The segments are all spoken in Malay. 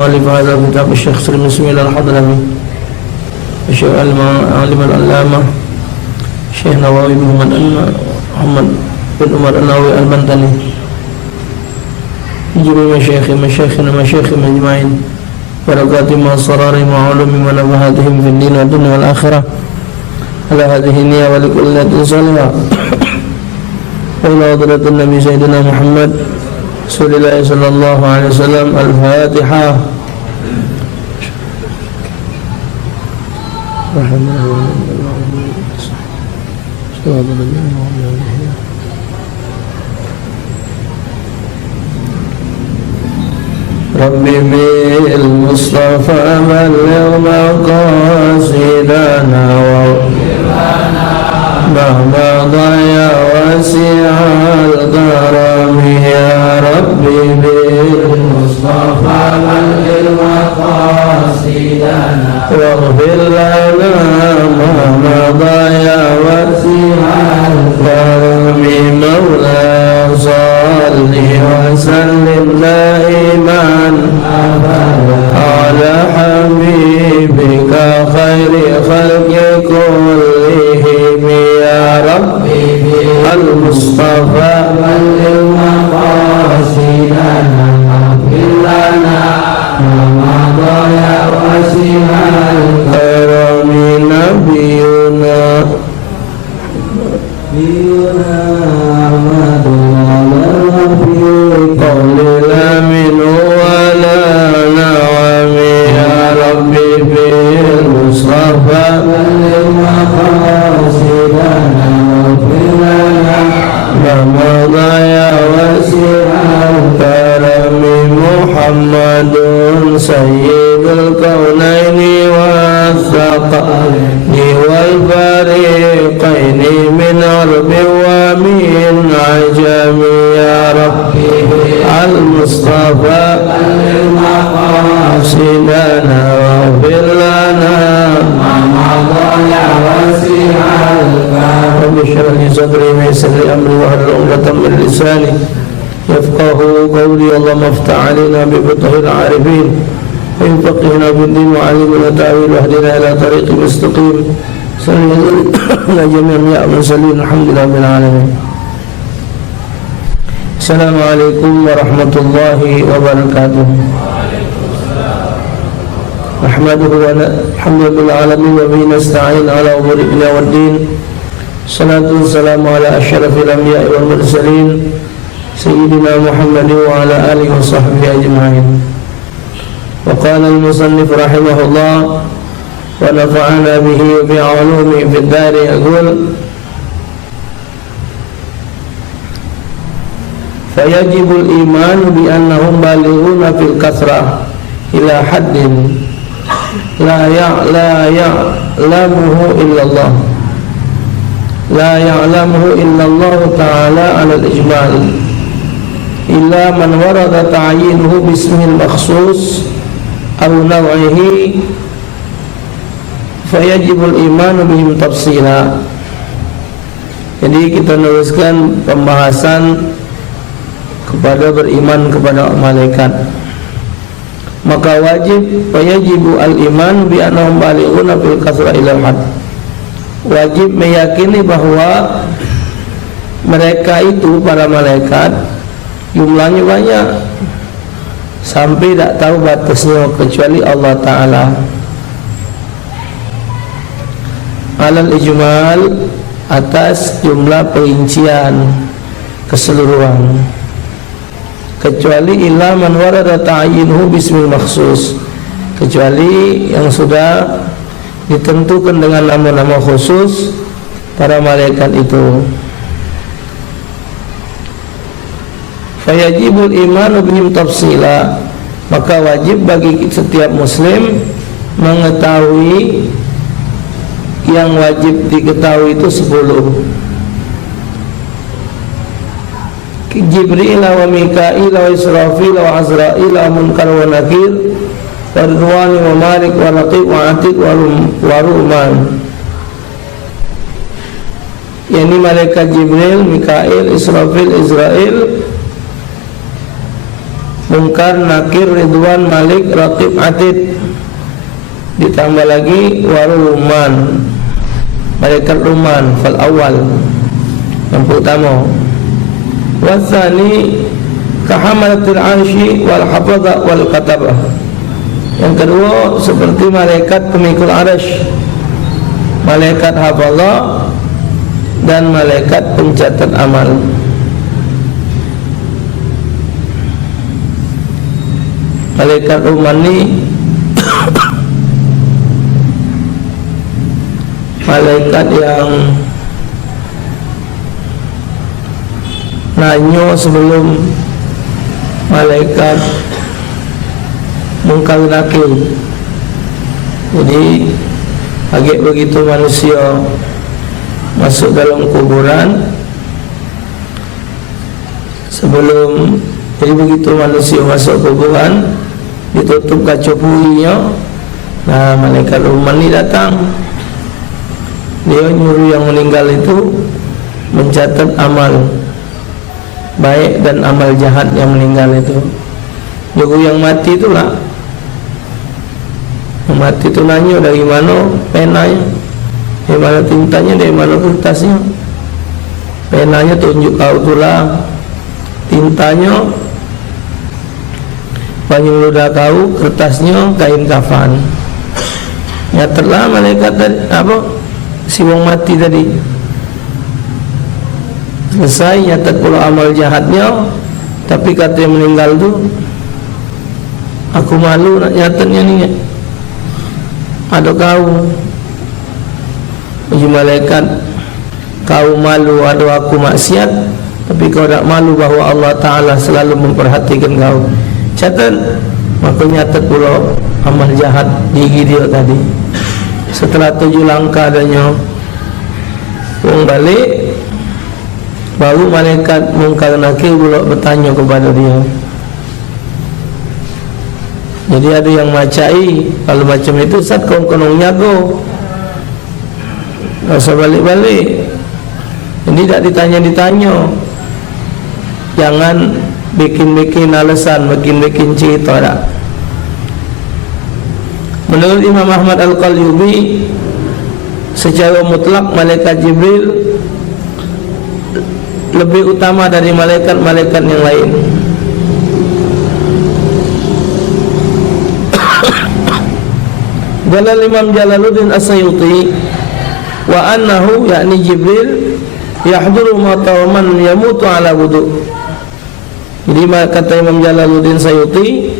مؤلف هذا الكتاب الشيخ سليم اسماعيل الحضرمي الشيخ العالم العلامة الشيخ نواوي بن محمد بن عمر النووي المدني جميع مشايخنا أجمعين بركاتهم وأسرارهم وعلومهم ونفحاتهم في الدين والدنيا والآخرة على هذه النية ولكل نية صالحة وإلى حضرة النبي سيدنا محمد رسول الله صلى الله عليه وسلم. الفاتحة. ربي بالمصطفى بلغ مقاصدنا مهما ضيع وسع الكرم يا ربي بالمصطفى بلغ مقاصدنا واغفر لنا مهما ضيع وسع الكرم مولاي صل وسلم دائما على حبيبك خير خلق كلهم يا ربي المصطفى بلغ مقاصدنا واغفر لنا ما ضيع وسع الكرم نبينا قليلا منه ولا نعم يا ربي بالمصطفى بلغ مقاصدنا واغفر لنا ما ضيع وسع الكرم محمد سيد الكونين والثقلين والفريقين من عرب ومن عجم يا ربي المصطفى بلغ مقاصدنا واغفر لنا ما ضيع وسع الكرم رب اشرح لي صدري ويسر لي امري واحلل عقدة من لساني يفقهوا قولي. اللهم افتح علينا بفتح العارفين ويفقهنا في الدين وعلمنا تأويل واهدنا إلى طريق مستقيم. صلى على جميع المرسلين الحمد لله رب العالمين. السلام عليكم ورحمة الله وبركاته. نحمده والحمد لله العالمين وبه نستعين على أمور الدنيا والدين. الصلاة والسلام على أشرف الأنبياء والمرسلين سيدنا محمد وعلى آله وصحبه أجمعين. وقال المصنف رحمه الله ونفعنا به بعلومه في الدار يقول فيجب الإيمان بأنهم بالغون في الكثرة إلى حد لا يعلمه إلا الله تعالى على الإجمال إلا من ورد تعيينه باسمه المخصوص أو نوعه fayajibul imanu bihim tafsila. Jadi kita meneruskan pembahasan kepada beriman kepada malaikat. Maka wajib fayajibu al-iman bi annahum balighuna fil kasra ila al-had. Wajib meyakini bahwa mereka itu para malaikat jumlahnya banyak sampai tak tahu batasnya kecuali Allah Ta'ala. Alal ijmal atas jumlah perincian keseluruhan, kecuali illa man warada ta'yinuhu bismil makhsus, kecuali yang sudah ditentukan dengan nama-nama khusus para malaikat itu. Fayajibul imanu bihim tafsila, maka wajib bagi setiap muslim mengetahui yang wajib diketahui itu 10. Jibril wa Mikail wa Israfil wa Azrail wa Munkar wa Nakir wa Ridwan wa Malik wa Raqib wa Atid wa Ruman. Yani malaikat Jibril, Mikail, Israfil, Israel Munkar, Nakir, Ridwan, Malik, Raqib, Atid. Ditambah lagi Waruman, malaikat Ruman, fal awal, yang pertama. Wasani kahamalatil arsy wal hafadha wal katabah. Yang kedua seperti malaikat pemikul arsy, malaikat hafadha dan malaikat pencatat amal. Malaikat Ruman ni malaikat yang nanyo sebelum malaikat Munkar Nakir. Jadi agak begitu manusia masuk dalam kuburan, sebelum jadi begitu manusia masuk kuburan ditutup kaca puinya, nah malaikat Ruman ni datang. Dia nyuruh yang meninggal itu mencatat amal baik dan amal jahat yang meninggal itu. Nyuruh yang mati itulah, yang mati itu nanya dari mana penanya, dari mana tintanya, dari mana kertasnya. Penanya tunjuk kau tulang, tintanya banyak ludah kau, kertasnya kain kafan. Nyatalah malaikat tadi, apa, si wong mati tadi selesai nyatat pula amal jahatnya, tapi kata yang meninggal tu, aku malu nak nyatatnya ni. Ada kau uji malaikat, kau malu ada aku maksiat, tapi kau tak malu bahawa Allah Ta'ala selalu memperhatikan kau. Catat, maka nyatat pula amal jahat gigi dia tadi. Setelah 7 langkah adanya wong balik, baru malaikat Munkar Nakir pula bertanya kepada dia. Jadi ada yang macai, kalau macam itu Ustaz kau kena nyago, tak usah balik-balik. Jadi tak ditanya-ditanya, jangan bikin-bikin alasan, bikin-bikin cerita tak. Menurut Imam Ahmad Al-Qalyubi, secara mutlak malaikat Jibril lebih utama dari malaikat-malaikat yang lain. Jalal Imam Jalaluddin As-Sayuti wa annahu yakni Jibril yahduru mata man yamutu ala wudu. Jadi kata Imam Jalaluddin Sayuti,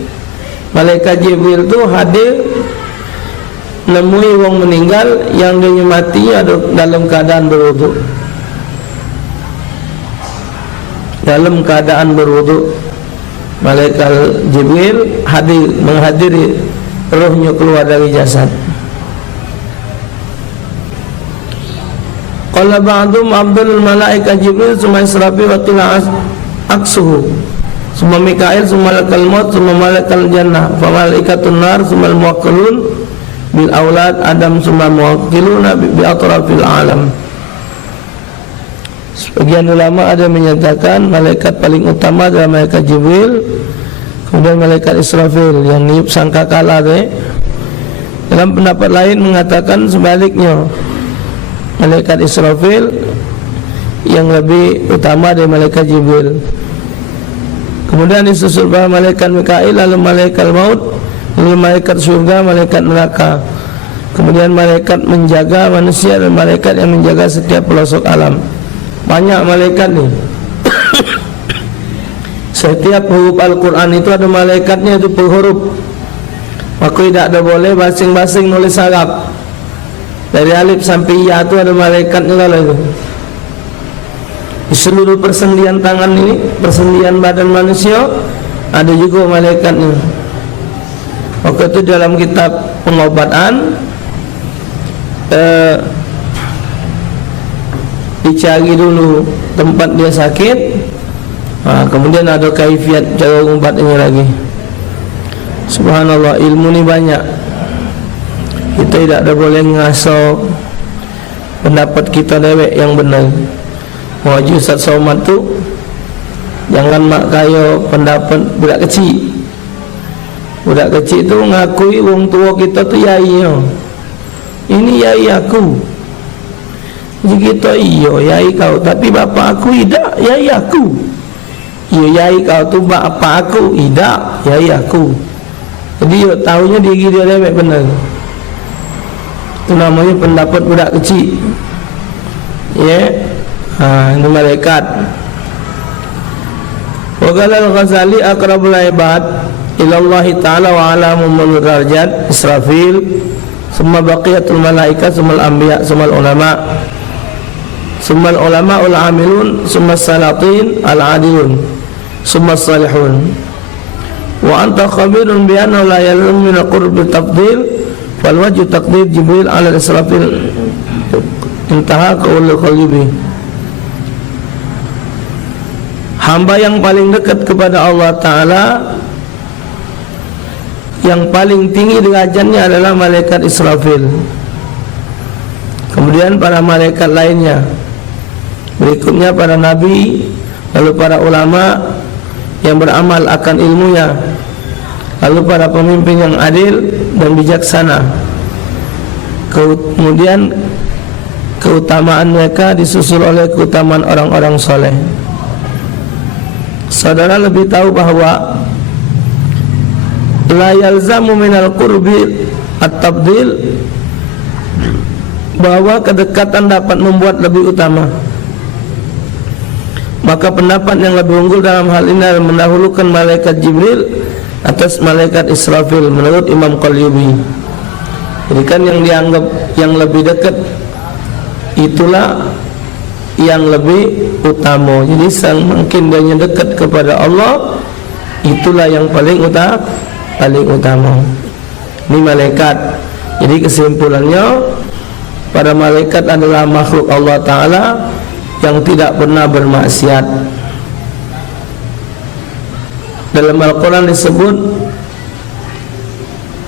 malaikat Jibril tu hadir nemui wong meninggal yang dia mati ada dalam keadaan berwudu. Dalam keadaan berwudu, malaikat Jibril hadir, menghadiri rohnya keluar dari jasad. Qala ba'dhum abdul malaikat Jibril summa Israfil wa qila aksuhu summa Mikail summa malakal maut summa malakal jannah fa malaikatun nar summa al-muwakkilun bil aulad Adam summa muwakkiluna bi atrafil alam. Sebagian ulama ada menyatakan malaikat paling utama adalah malaikat Jibril, kemudian malaikat Israfil yang niup sangkakala deh. Dalam pendapat lain mengatakan sebaliknya, malaikat Israfil yang lebih utama dari malaikat Jibril. Kemudian disusul pada malaikat Mikail, lalu malaikat maut, lalu malaikat surga, malaikat neraka. Kemudian malaikat menjaga manusia dan malaikat yang menjaga setiap pelosok alam. Banyak malaikat ni. Setiap huruf Al-Quran itu ada malaikatnya itu per huruf. Maka tidak ada boleh basing-basing nulis Arab. Dari alif sampai ya itu ada malaikatnya kalau itu. Di seluruh persendian tangan ini, persendian badan manusia, ada juga malaikatnya. Maka itu dalam kitab pengobatan dicari dulu tempat dia sakit, kemudian ada kaifiat cara ubatnya lagi. Subhanallah, ilmu ni banyak. Kita tidak ada boleh ngasau pendapat kita dewek yang benar. Wajib Ustaz Somad tu Jangan mak kaya pendapat budak kecil. Budak kecil tu ngakui wong tua kita tu yai. Ini yai aku. Jadi kita iyo yai kau, tapi bapa aku tidak yai aku. Iyo yai kau tu bapa aku, tidak yai aku. Jadi yo tahunya diri dia lewat benar. Itu namanya pendapat budak kecil. Ya. Ini malaikat. Wa qala al-Ghazali aqrabul ibad ila Allah Ta'ala wa alamu min darajat Israfil, summa baqiyatul malaikat, summa al-anbiya, summa al-ulama, summa al-ulama ul-amilun, summa as-salatin al-adilun, summa as-salihun. Wa anta khabirun bi anna la yalum min qurbi tafdil fal wajhu taqdir Jibril ala Israfil. Intaha qaulul qalbi. Hamba yang paling dekat kepada Allah Ta'ala, yang paling tinggi derajatnya adalah malaikat Israfil. Kemudian para malaikat lainnya, berikutnya para nabi, lalu para ulama yang beramal akan ilmunya, lalu para pemimpin yang adil dan bijaksana. Kemudian keutamaan mereka disusul oleh keutamaan orang-orang soleh. Saudara lebih tahu bahwa la yalzamu minal qurbi at-tabdil, bahwa kedekatan dapat membuat lebih utama. Maka pendapat yang lebih unggul dalam hal ini adalah mendahulukan malaikat Jibril atas malaikat Israfil menurut Imam Qalyubi. Jadi kan yang dianggap yang lebih dekat itulah yang lebih utama. Jadi semakin dia dekat kepada Allah, itulah yang paling utama. Ini malaikat. Jadi kesimpulannya, para malaikat adalah makhluk Allah Ta'ala yang tidak pernah bermaksiat. Dalam Al-Quran disebut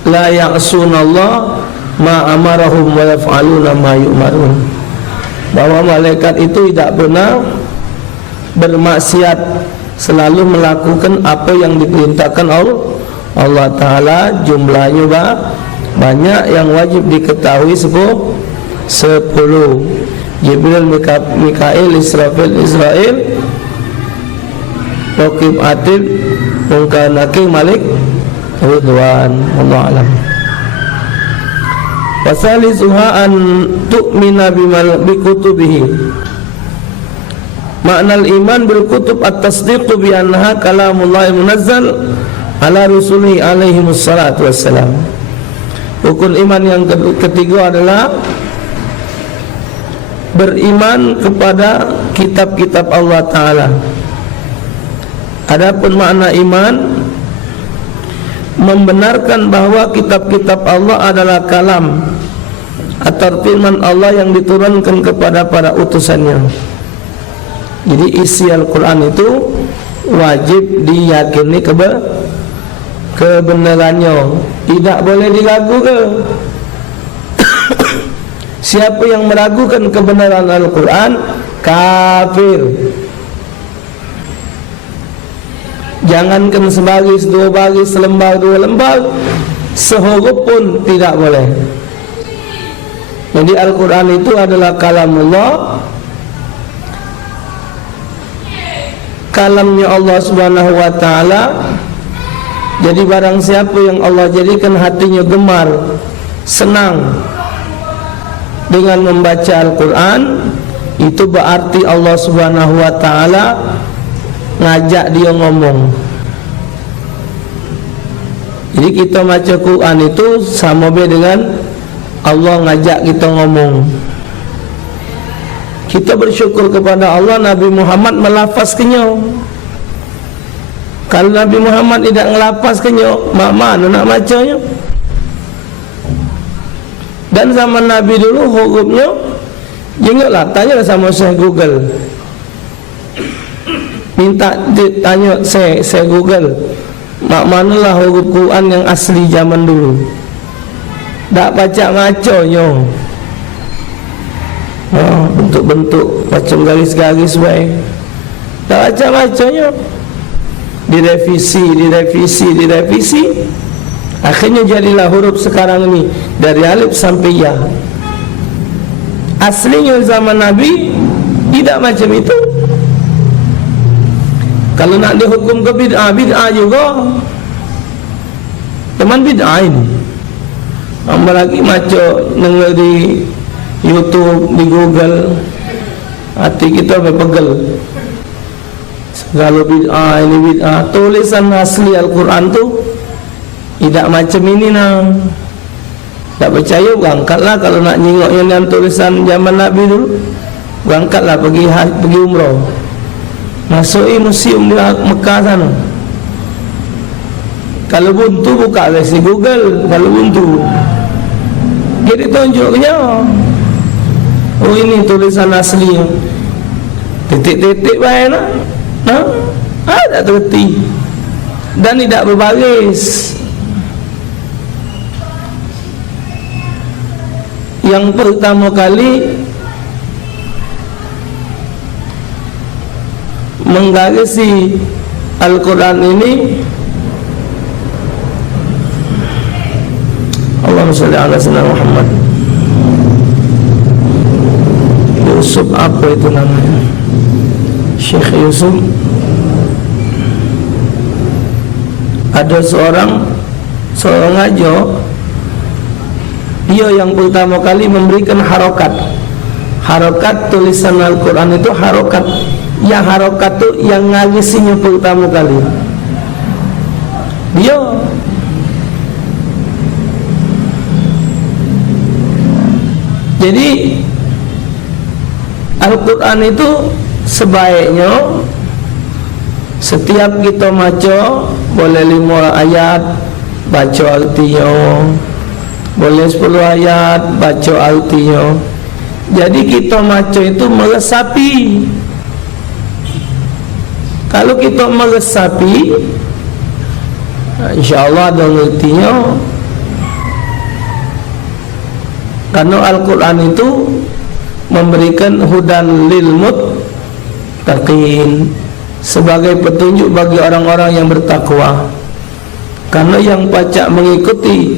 la ya'sunallah ma amarahum wa yaf'aluna ma yu'marun, bahwa malaikat itu tidak pernah bermaksiat, selalu melakukan apa yang diperintahkan Allah Ta'ala. Jumlahnya banyak, yang wajib diketahui 10. Jibril, Mikail, Israfil, Israel, Raqib, Atid, Munkar, Nakir, Malik, Ridwan. Wallahu a'lam. Wasalisuha an tu'mina bikutubihi. Makna iman bil kutub at-tasdiqu bi annaha kalamullah munazzal ala rusulihi alaihi wassalatu wassalam. Rukun iman yang ketiga adalah beriman kepada kitab-kitab Allah Ta'ala. Adapun makna iman, membenarkan bahwa kitab-kitab Allah adalah kalam atau firman Allah yang diturunkan kepada para utusannya. Jadi isi Al-Quran itu wajib diyakini kebenarannya, tidak boleh diragukan. Siapa yang meragukan kebenaran Al-Quran, kafir. Jangankan sebaris, dua baris, selembar, dua lembar, sehuruf pun tidak boleh. Jadi Al-Quran itu adalah kalamullah, kalamnya Allah Subhanahu wa Ta'ala. Jadi barang siapa yang Allah jadikan hatinya gemar, senang dengan membaca Al-Quran, itu berarti Allah Subhanahu wa Ta'ala ngajak dia ngomong. Jadi kita baca Quran itu sama dengan Allah ngajak kita ngomong. Kita bersyukur kepada Allah, Nabi Muhammad melafazkannya. Kalau Nabi Muhammad tidak ngelafazkannya, mana nak bacanya? Dan zaman Nabi dulu hurufnya, janganlah tanya sama Syekh Google. Minta tanya saya Google, mak manalah huruf Quran yang asli zaman dulu. Tak baca macamnya. Bentuk-bentuk macam garis-garis baik. Tak baca-bacanya, direvisi. Akhirnya jadilah huruf sekarang ini dari alif sampai ya. Aslinya zaman Nabi tidak macam itu. Kalau nak dihukum ke bid'ah juga. Teman bid'ah ini. Apalagi macam dengar di YouTube, di Google, hati kita berpegel. Segala bid'ah, ini bid'ah. Tulisan asli Al-Quran tu tidak macam ini nah. Tak percaya, berangkatlah. Kalau nak nyingok yang dalam tulisan zaman Nabi dulu, berangkatlah pergi umrah, masuki museum di Mekah sana. Kalau buntu, buka versi Google. Kalau buntu, jadi tunjuknya, oh ini tulisan asli, titik-titik baik nak. Ada terti dan tidak berbaris. Yang pertama kali menggarisi Al-Quran ini, Allahumma shalli ala sayyidina Muhammad, Yusuf, apa itu namanya, Syekh Yusuf. Ada seorang aja, dia yang pertama kali memberikan harokat tulisan Al-Quran itu, harokat. Yang harokat itu yang ngagisinya pertama kali dia. Jadi Al-Quran itu sebaiknya setiap kita baca, boleh 5 ayat baca artinya, boleh 10 ayat baca artinya. Jadi kita baca itu meresapi. Kalau kita meresapi, insyaAllah ada ngertinya. Karena Al-Quran itu memberikan hudan lil muttaqin, sebagai petunjuk bagi orang-orang yang bertakwa. Karena yang pacak mengikuti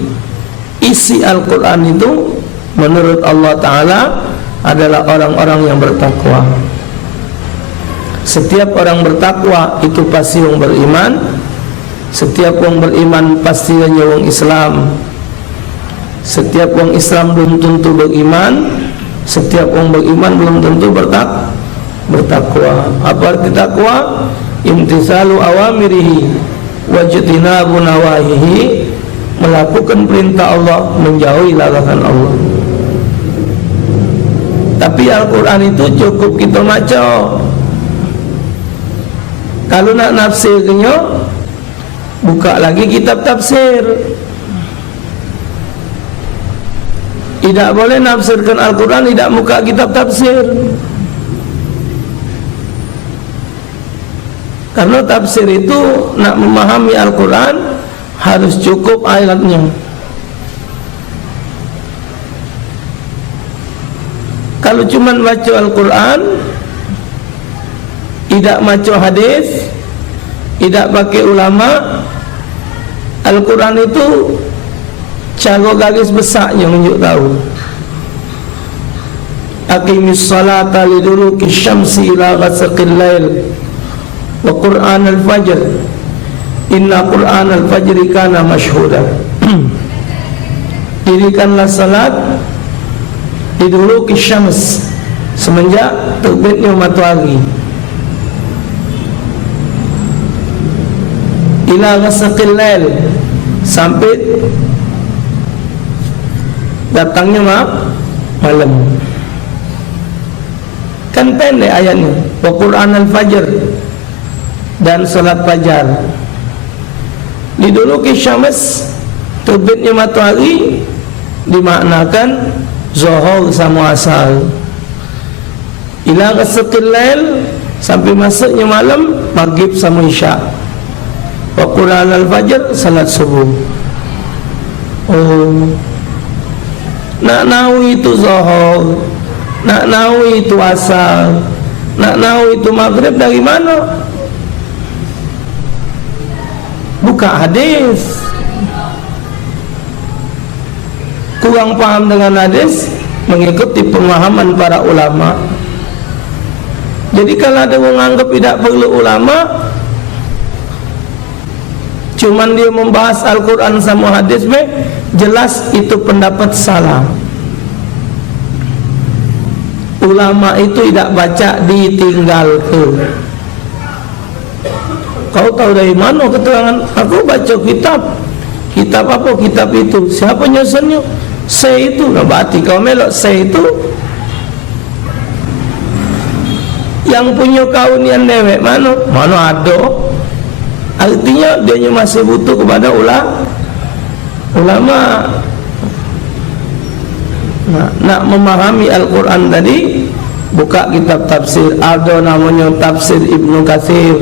isi Al-Quran itu menurut Allah Ta'ala adalah orang-orang yang bertakwa. Setiap orang bertakwa itu pasti orang beriman. Setiap orang beriman pasti orang Islam. Setiap orang Islam belum tentu beriman. Setiap orang beriman belum tentu bertakwa. Apa arti takwa? Imtisalu awamirihi wajtinabu nawahihi, melakukan perintah Allah, menjauhi larangan Allah. Tapi Al-Quran itu cukup kita baca. Kalau nak nafsirnya, buka lagi kitab tafsir. Tidak boleh nafsirkan Al-Quran tidak buka kitab tafsir. Karena tafsir itu nak memahami Al-Quran harus cukup ayatnya. Kalau cuma baca Al-Quran, tidak baca hadis, tidak pakai ulama, Al-Quran itu cara garis besarnya menunjuk tahu. Aqimis salata liduluki syamsi ila ghasaqil lail wa Qur'an al-fajr inna Qur'an al-fajri kana mashhuda. Dirikanlah salat liduluki syams, semenjak terbitnya matahari, ila ghasaqil lail, sampai datangnya malam. Kan pendek ayatnya. Wa Qur'an al-fajr, dan salat fajar. Liduluki syams, terbitnya matahari, dimaknakan zuhur sama asar. Ila ghasaqil lail, sampai masuknya malam, maghrib sama isya. Wa Qur'an al-fajr, salat subuh. Oh, nak nawi itu zuhur, nak nawi itu asar, Nak tahu itu maghrib dari mana? Buka hadis. Kurang paham dengan hadis, mengikuti pemahaman para ulama. Jadi kalau ada orang anggap tidak perlu ulama, cuman dia membahas Al-Quran sama hadis, jelas itu pendapat salah. Ulama itu tidak baca, ditinggal ke. Kau tahu dari mana keterangan? Aku baca kitab. Kitab apa? Kitab itu. Siapa nyusunnya? Saya itu. Nah, berarti kau melok saya itu yang punya kaunian dewek mana? Mana ada? Artinya dia masih butuh kepada ulama. Nah, nak memahami Al-Quran tadi, buka kitab tafsir. Ada namanya tafsir Ibnu Katsir,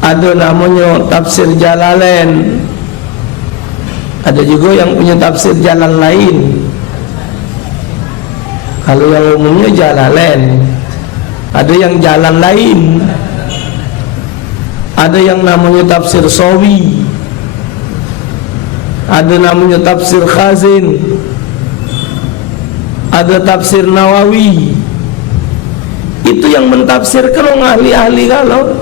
ada namanya tafsir Jalalain, ada juga yang punya tafsir jalan lain. Kalau yang umumnya Jalalain, ada yang jalan lain, ada yang namanya tafsir Sawi, ada namanya tafsir Khazin, ada tafsir Nawawi. Itu yang mentafsirkan orang ahli-ahli kalau,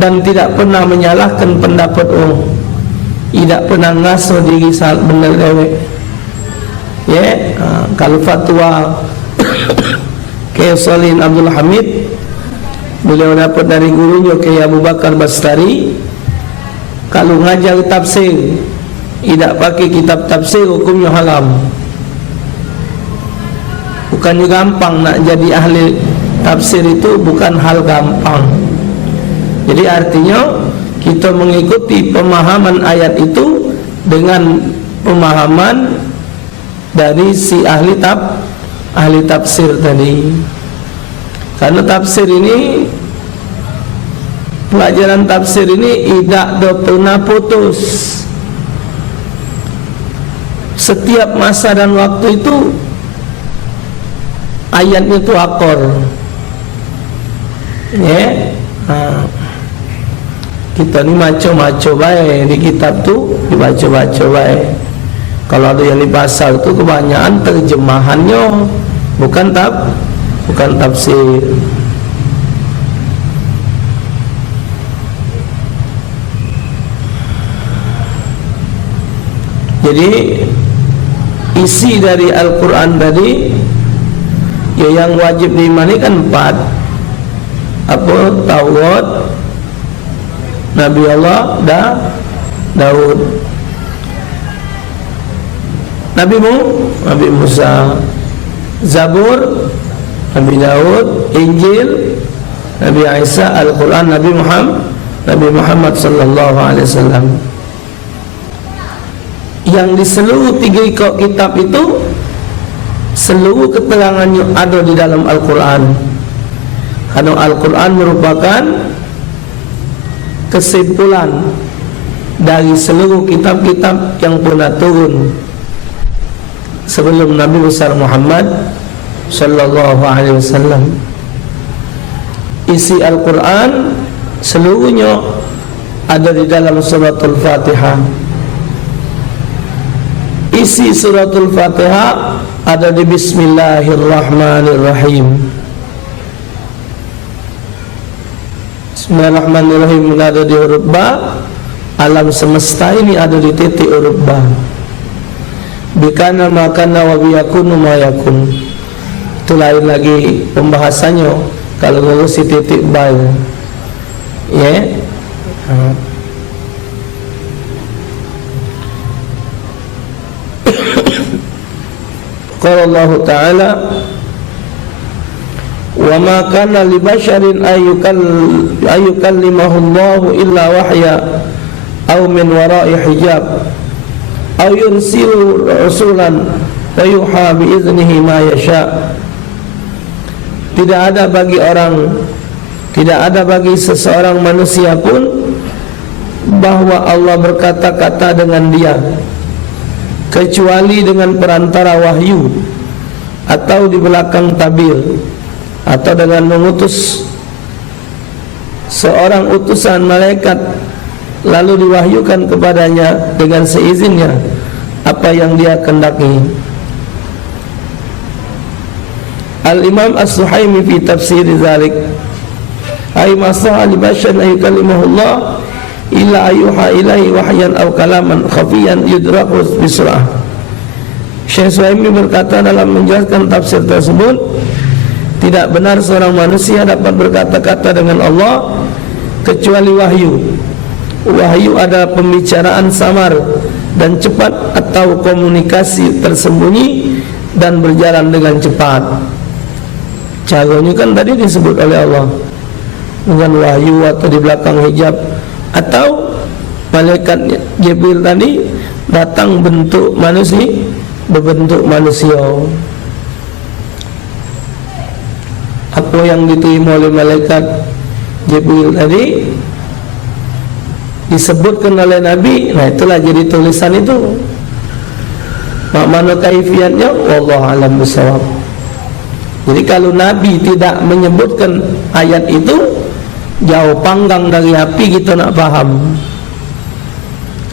dan tidak pernah menyalahkan pendapat orang, tidak pernah ngasuh diri saat benar dewek. Ya, kalau fatwa Kyai Salim Abdul Hamid, beliau dapat dari gurunya Kyai Abu Bakar Bastari, kalau ngajar tafsir tidak pakai kitab tafsir, hukumnya haram. Bukannya gampang nak jadi ahli tafsir, itu bukan hal gampang. Jadi artinya kita mengikuti pemahaman ayat itu dengan pemahaman dari si ahli tafsir tadi. Karena tafsir ini, pelajaran tafsir ini tidak pernah putus. Setiap masa dan waktu itu ayatnya itu akor. Ya, kita ni maco-maco baik di kitab tu, dibaca-baca baik. Kalau ada yang di pasar tu kebanyakan terjemahannya, bukan tafsir. Jadi isi dari Al-Quran tadi, ya, yang wajib diimani kan 4. Apa? Taurat, Nabi Allah Daud, Nabi Musa, Zabur Nabi Daud, Injil Nabi Isa, Al-Quran Nabi Muhammad sallallahu alaihi wasallam. Yang di seluruh 3 kitab itu, seluruh keterangannya ada di dalam Al-Quran. Karena Al-Quran merupakan kesimpulan dari seluruh kitab-kitab yang pernah turun sebelum Nabi besar Muhammad sallallahu alaihi wasallam. Isi Al-Quran seluruhnya ada di dalam suratul Fatihah. Isi suratul Fatihah ada di Bismillahirrahmanirrahim. Bismillahirrahmanirrahim ada di huruf ba. Alam semesta ini ada di titik huruf ba. Bikana makana wa biyakunu ma yakun. Itu lain lagi pembahasannya kalau ngurusi titik ba. Ya. Qala Allah Ta'ala, wa ma kana li basharin ayyukallimahu Allah illa wahya aw min wara'i hijab aw yursilu rasulan wa yuha bi iznihi ma yasha. Tidak ada bagi seseorang manusia pun bahwa Allah berkata-kata dengan dia kecuali dengan perantara wahyu, atau di belakang tabir, atau dengan mengutus seorang utusan malaikat lalu diwahyukan kepadanya dengan seizinnya apa yang dia kehendaki. Al-Imam As-Suhaimi fi tafsir dzalik ay masaha li basyan ay kalimahullah illa ayuha ilaihi wahyan aw kalaman khafiyan yudraku bisur'ah. Syekh Suhaimi berkata dalam menjelaskan tafsir tersebut, tidak benar seorang manusia dapat berkata-kata dengan Allah kecuali wahyu. Wahyu adalah pembicaraan samar dan cepat atau komunikasi tersembunyi dan berjalan dengan cepat. Caranya kan tadi disebut oleh Allah dengan wahyu atau di belakang hijab, atau malaikat Jibril tadi datang bentuk manusia, berbentuk manusia. Apa yang diterima oleh malaikat Jibril tadi disebutkan oleh Nabi, nah itulah jadi tulisan itu. Mana kaifiatnya? Wallahu a'lam bishawab. Jadi kalau Nabi tidak menyebutkan ayat itu, jauh panggang dari api kita nak faham.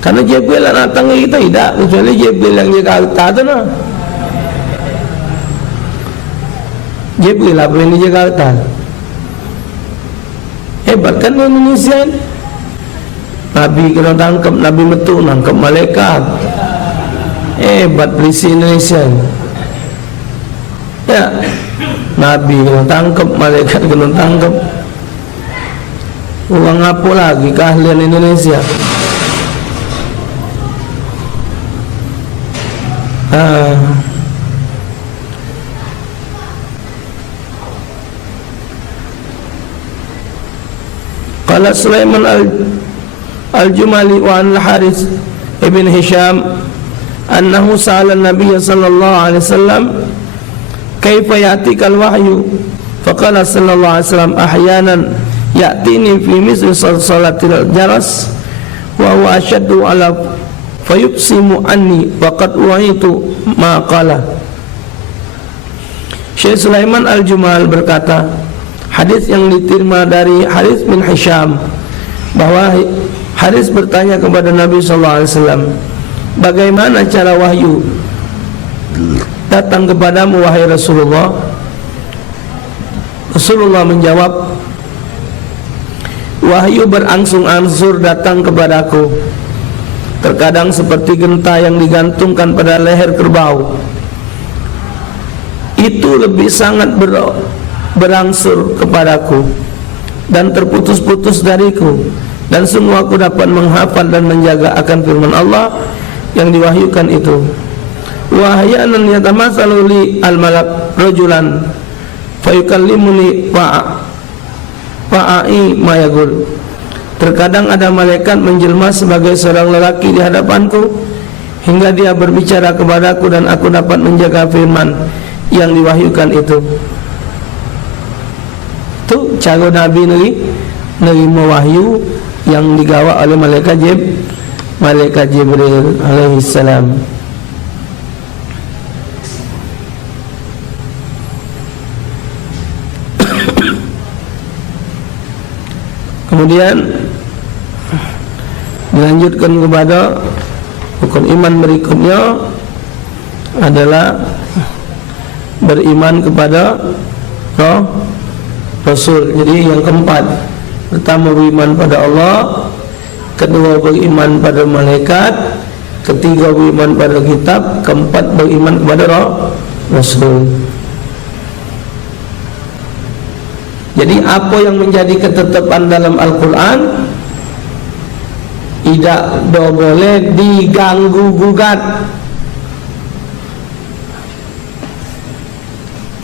Karena Jibril yang datang kita tidak, kecuali Jibril yang jaga harta tu nah. Jibril apa yang jaga harta? Hebat kan Indonesia ini? Nabi kena tangkap, Nabi metu nangkap malaikat. Hebat polisi Indonesia ini. Ya, Nabi kena tangkap, malaikat kena tangkap. Uang apa lagi keahlian Indonesia? Qala Sulaiman al-Jumali wa al-Harith ibn Hisham annahu sa'ala an-nabiy sallallahu alaihi wasallam kaifa ya'tika al-wahyu faqala sallallahu alaihi wasallam ahyanan ya'tini fi misli salatil jaras wa huwa ashaddu ala fayuqsimu anni wa qad wa'itu ma qala. Syekh Sulaiman al-Jumal berkata, hadis yang diterima dari Harith bin Hisham, bahwa Harith bertanya kepada Nabi SAW, bagaimana cara wahyu datang kepadamu wahai Rasulullah? Rasulullah menjawab, wahyu berangsur-angsur datang kepadaku, terkadang seperti genta yang digantungkan pada leher kerbau. Itu lebih sangat berangsur kepadaku dan terputus-putus dariku, dan semua aku dapat menghafal dan menjaga akan firman Allah yang diwahyukan itu. Wahyanan yatamatsalu li al-malak rajulan fayukallimuni fa'i ma yaqul. Terkadang ada malaikat menjelma sebagai seorang lelaki di hadapanku hingga dia berbicara kepadaku dan aku dapat menjaga firman yang diwahyukan itu. Itu cara Nabi nerima wahyu yang digawa oleh malaikat Jibril alaihi salam. Kemudian dilanjutkan kepada rukun iman berikutnya adalah beriman kepada Rasul. Jadi yang keempat, pertama beriman pada Allah, kedua beriman pada malaikat, ketiga beriman pada kitab, keempat beriman kepada Rasul. Jadi apa yang menjadi ketetapan dalam Al-Quran tidak boleh diganggu gugat.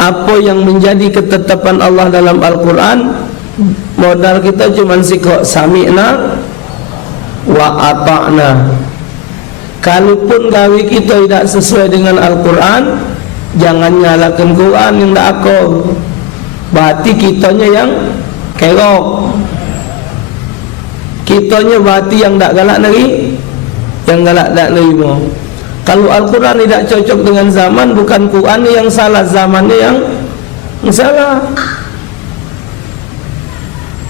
Apa yang menjadi ketetapan Allah dalam Al-Quran, modal kita cuma sikok sami'na wa ata'na. Kalaupun gawe kita tidak sesuai dengan Al-Quran, jangan nyalakan Quran yang tak akal. Berarti kitanya yang kerok, kitanya berarti yang tak galak nari, yang galak tak nerima. Kalau Al-Quran tidak cocok dengan zaman, bukan Quran yang salah, zamannya yang salah.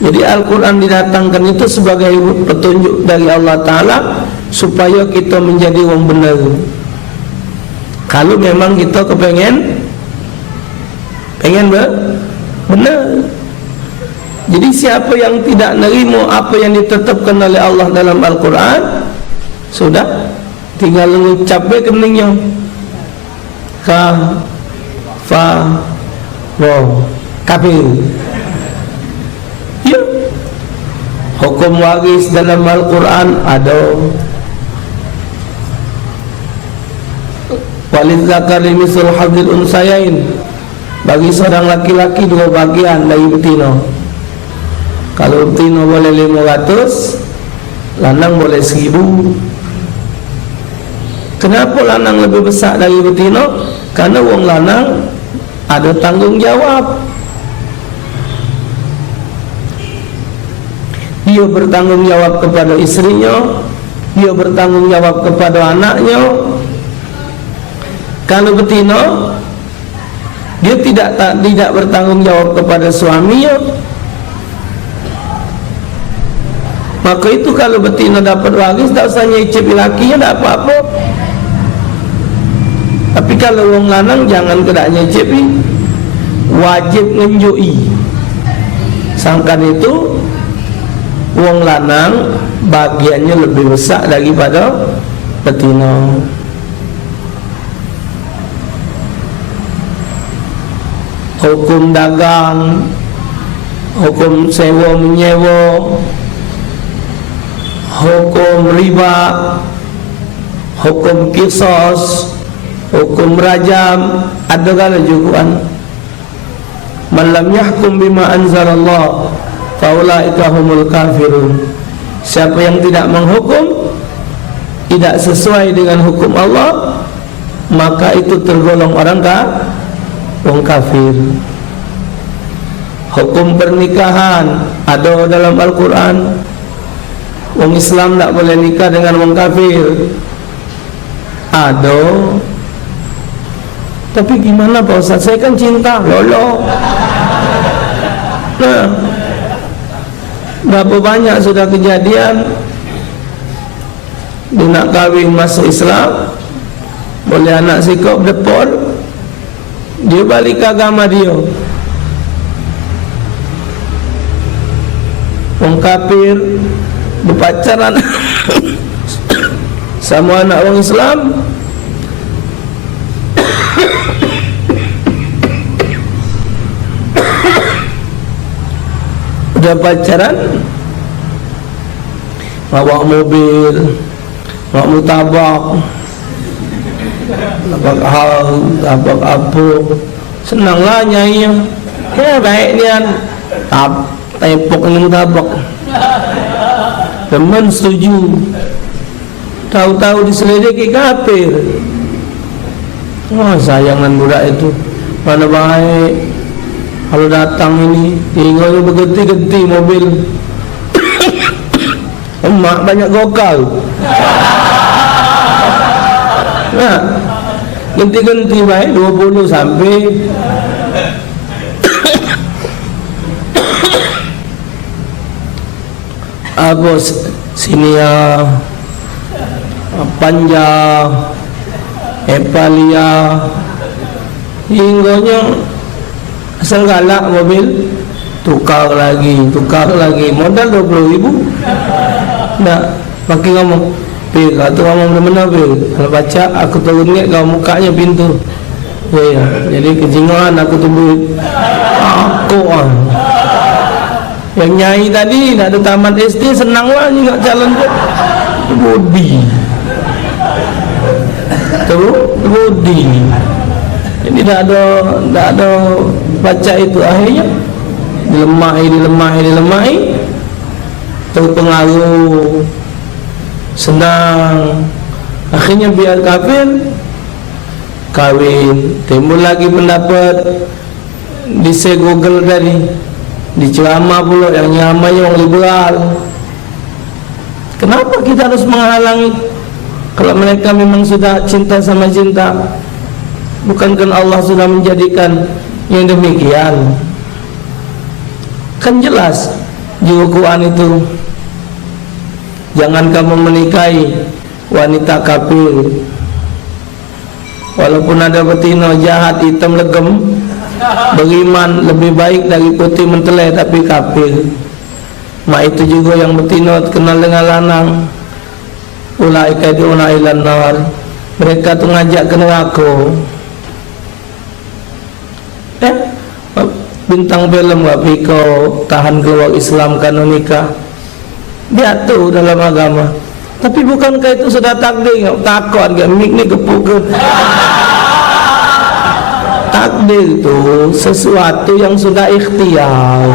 Jadi Al-Quran didatangkan itu sebagai petunjuk dari Allah Ta'ala supaya kita menjadi orang benar. Kalau memang kita kepengen benar. Jadi siapa yang tidak nerima apa yang ditetapkan oleh Allah dalam Al-Quran, sudah tinggal mengucap keningnya kafir. Ya, hukum waris dalam Al-Quran ada. Walidzakari mislu hadzil unsayain, bagi seorang laki-laki 2 bagian dari betina. Kalau betina boleh 500, lanang boleh 1000. Kenapa lanang lebih besar dari betina? Karena wong lanang ada tanggung jawab. Dia bertanggung jawab kepada istrinya, dia bertanggung jawab kepada anaknya. Kalau betina, dia tidak bertanggung jawab kepada suaminya. Maka itu kalau betina dapat waris, tak usah nyicip lakinya, tak apa-apa. Tapi kalau wong lanang jangan kena nyicipi, wajib ngenjui. Sangkan itu wong lanang bagiannya lebih besar daripada betina. Hukum dagang, hukum sewa menyewa, hukum riba, hukum kisos, hukum rajam, ada kala jugaan. Man lam yahkum bima anzalallah faulaika humul kafirun. Siapa yang tidak menghukum, tidak sesuai dengan hukum Allah, maka itu tergolong orang kafir. Hukum pernikahan ada dalam Al-Quran. Orang Islam tak boleh nikah dengan orang kafir, ada. Tapi gimana Pak Ustaz, saya kan cinta, lolo. Nah, berapa banyak sudah kejadian dia nak kahwin masuk Islam, boleh anak sikap depor, dia balik ke agama dia. Orang kafir berpacaran sama anak orang Islam, udah pacaran, bawa mobil, bawa mutabak, tabak apa, senanglah nyai. Ya baik nian, tepok dengan mutabak. Teman setuju, tahu-tahu diselidiki kafir. Wah, sayangan budak itu, mana baik. Kalau datang ini, tinggalnya berganti-ganti mobil. Emak banyak gokal. Nah, ganti-ganti baik 20 sampai. Apa sini ya, Panja, Epalia, hingganya asal galak mobil, tukar lagi, modal 20.000. Nak pakai ngomong, Pil, kata ngomong benar Pil, kalau baca aku turun kau mukanya pintu. Ya, jadi kejingan aku tunggu aku yang nyai tadi nak ada tamat SD, senang lah juga jalan tu bodi jadi tak ada baca itu, akhirnya dilemahi terpengaruh, senang, akhirnya biar kawin. Timbul lagi pendapat di Google tadi, di ceramah pula yang nyamanya orang liberal. Kenapa kita harus menghalangi Kalau mereka memang sudah cinta sama cinta, bukankah Allah sudah menjadikan yang demikian? Kan jelas di Al-Quran itu, jangan kamu menikahi wanita kafir, walaupun ada betina jahat hitam legem, beriman lebih baik dari putih menteleh tapi kafir. Mak itu juga yang betina kenal dengan lanang, ulaika diuna ilan nar, mereka tu ngajak ke neraka. Bintang film wapi kau tahan keluar Islam karena nikah, diatur dalam agama. Tapi bukankah itu sudah takdir? Takut gak mik ni gepuk ke? Takdir itu sesuatu yang sudah ikhtiar.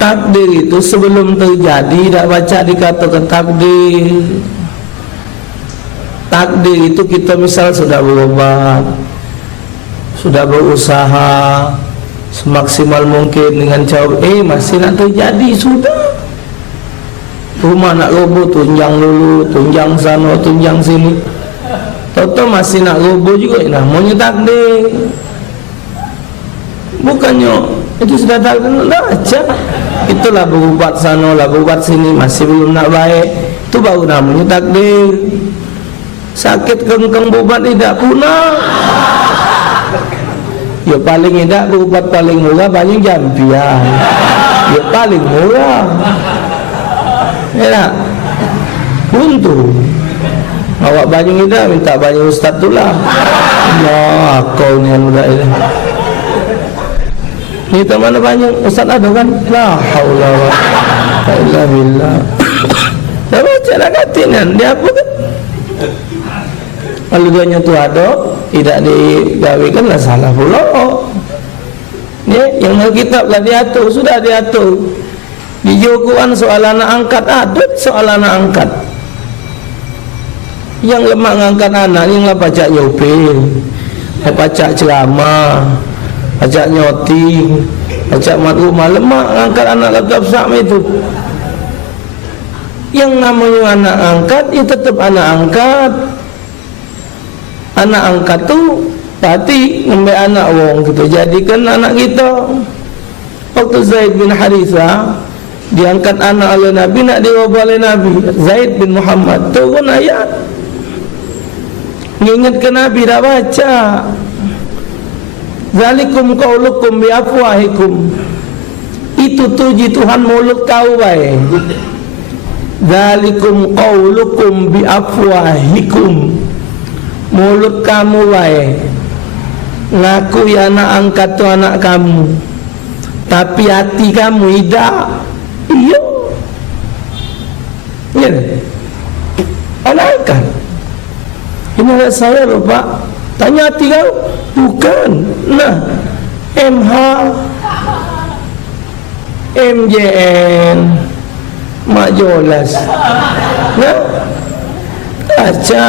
Takdir itu sebelum terjadi tidak baca dikatakan takdir. Takdir itu kita misal sudah berobat, sudah berusaha semaksimal mungkin dengan jawab masih nak terjadi, sudah rumah nak roboh, tunjang dulu, tunjang sana, tunjang sini, tahu-tahu masih nak roboh juga, namanya takdir. Bukannya itu sudah takdir, aja itulah berubat sana lah, berubat sini, masih belum nak baik, itu baru namanya takdir. Sakit kengkeng berubat tidak punah, ya paling tidak berubat paling murah banyak jampian, ya paling murah. Ya, buntu. Awak banyak tidak minta banyak ustaz tu lah. Ya, kau ni yang muda ini. Ni tak mana banyak ustaz ada kan? La haula wa la ilaha billah. Dah baca lah katinan dia apa kan? Kalau duanya tu ada, tidak digawikan lah salah pula. Ya, yang kitab lah diatur, sudah diatur. Di Al-Quran soal anak angkat ada, soal anak angkat. Yang lemah ngangkat anak, yang lah pacak nyopil, pacak ceramah, pacak nyoti, pacak mat rumah, lemah ngangkat anak laptop sama itu. Yang namanya anak angkat, ya tetap anak angkat. Anak angkat tu pati ngambil anak wong gitu, jadikan anak kita. Waktu Zaid bin Harithah diangkat anak oleh Nabi, nak dirubah oleh Nabi, Zaid bin Muhammad turun ayat mengingatkan Nabi, dah baca zalikum qaulukum bi afwahikum, itu tuji Tuhan mulut kau baik. Zalikum qaulukum bi afwahikum, mulut kamu baik ngaku ya anak angkat tu anak kamu, tapi hati kamu tidak. Iya, ya, anak angkat. Ini anak saya loh Pak. Tanya hati kau, bukan. Nah, MH, MJN, Mak Jolas. Nah, baca.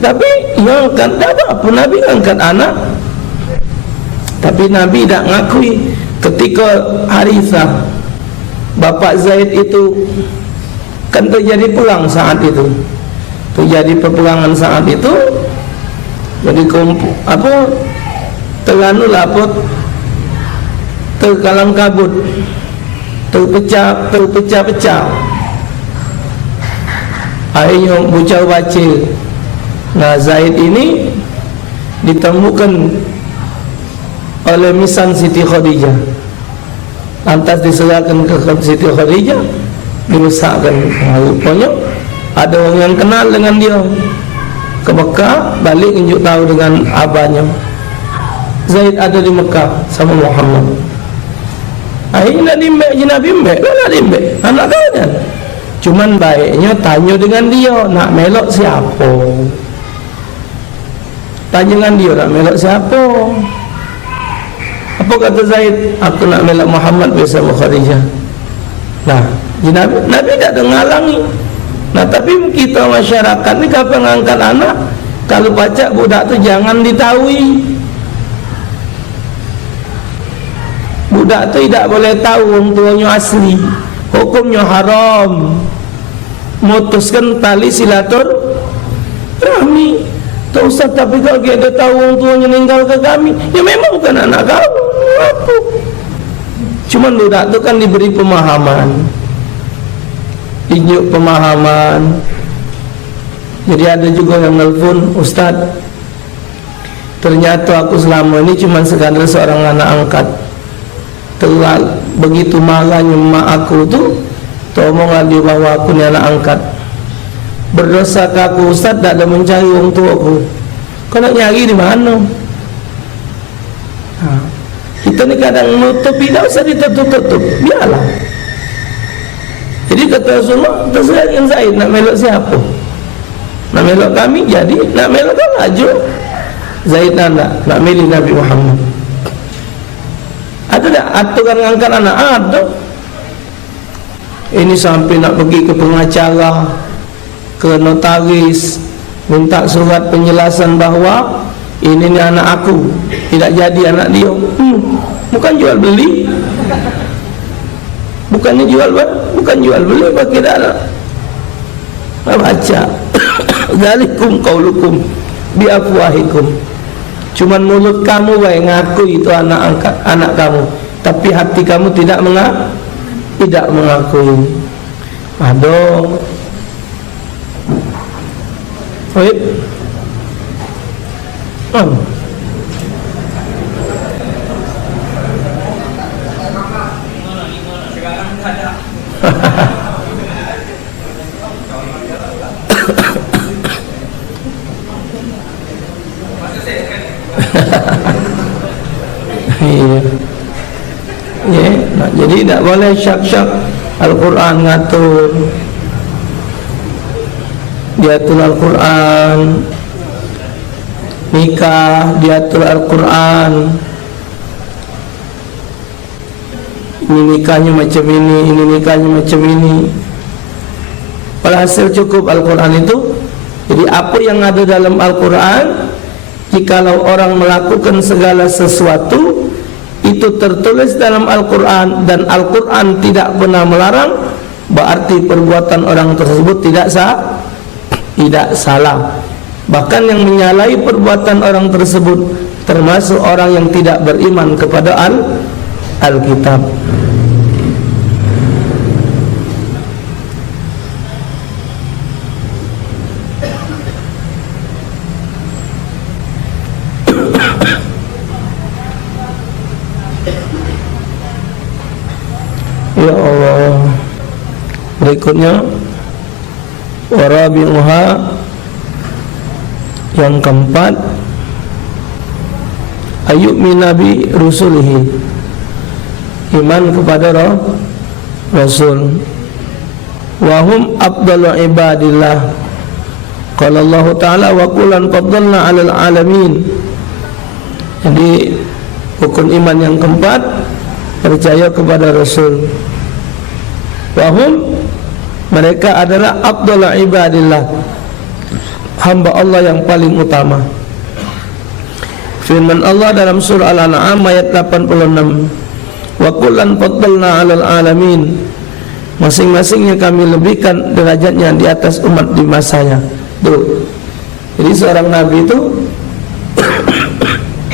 Tapi yang angkat apa? Nabi angkat anak. Tapi Nabi tak ngakui ketika Harithah Bapak Zaid itu kan terjadi perang saat itu, terjadi peperangan saat itu, jadi terlanulah apa, terkalang kabut, terpecah. Akhirnya bucau baca. Nah, Zaid ini ditemukan oleh misan Siti Khadijah, lantas diserahkan ke Siti Khadijah, dirusakkan. Rupanya ada orang yang kenal dengan dia ke Mekah, balik tunjuk tahu dengan abahnya, Zaid ada di Mekah sama Muhammad. Akhirnya dimbek Nabi mbek, lah dimbek anak kalian. Cuman baiknya tanya dengan dia, nak melok siapa? Tanya dengan dia, nak melok siapa? Apa kata Zaid? Aku nak melak Muhammad bersama Khadijah. Nah, Nabi tak ada ngalangi. Nah, tapi kita masyarakat ni kapan ngangkat anak, kalau pacak budak tu jangan ditahui. Budak tu tidak boleh tahu orang tuanya asli, hukumnya haram. mutuskan tali silaturahmi. Tak Ustaz, tapi kalau kita tahu orang tuanya meninggal ke kami, ya memang bukan anak kamu. Apa? Cuma budak tu kan diberi pemahaman, tunjuk pemahaman. Jadi ada juga yang nelfon, Ustaz, ternyata aku selama ini cuma sekadar seorang anak angkat. Telah begitu marahnya mak aku tu, omonglah dia bawa aku ni anak angkat. Berdosa ke aku, Ustaz, tak ada mencari orang tua aku. Kau nak nyari di mana? Kita ni kadang menutupi, tak usah ditutup-tutup, biarlah. Jadi kata Rasulullah, terserah yang Zaid nak melok siapa? Nak melok kami, jadi nak melok kau laju. Zaid nak milih Nabi Muhammad. Ada tak aturan ngangkat anak? Ada. Ini sampai nak pergi ke pengacara, ke notaris, minta surat penjelasan bahawa ini ni anak aku, tidak jadi anak dia. Bukan jual beli, bukannya bukan jual beli, bagi anak. Baca zalikum qaulukum biafwahikum. Cuman mulut kamu baik ngaku itu anak kamu, tapi hati kamu tidak mengakui. Aduh. Baik. Jadi tak boleh syak-syak Al-Quran ngatur. Diatur Al-Quran, nikah diatur Al-Quran. Ini nikahnya macam ini nikahnya macam ini. Walhasil cukup Al-Quran itu. Jadi apa yang ada dalam Al-Quran, jikalau orang melakukan segala sesuatu, itu tertulis dalam Al-Quran dan Al-Quran tidak pernah melarang, berarti perbuatan orang tersebut tidak salah. Bahkan yang menyalahi perbuatan orang tersebut termasuk orang yang tidak beriman kepada Alkitab. Ya Allah. Berikutnya warabi'uha, yang keempat, ayyu'min nabi rusulihi, iman kepada Rasul. Wahum abdalu ibadillah. Qala Allah Ta'ala wa kullan faddalna 'alal alamin. Jadi rukun iman yang keempat, percaya kepada Rasul. Wahum, mereka adalah abdul ibadillah, hamba Allah yang paling utama. Firman Allah dalam surah Al-An'am ayat 86, wa kullan faddalna 'alal alamin, masing-masingnya kami lebihkan derajatnya di atas umat di masanya. Tuh. Jadi seorang nabi itu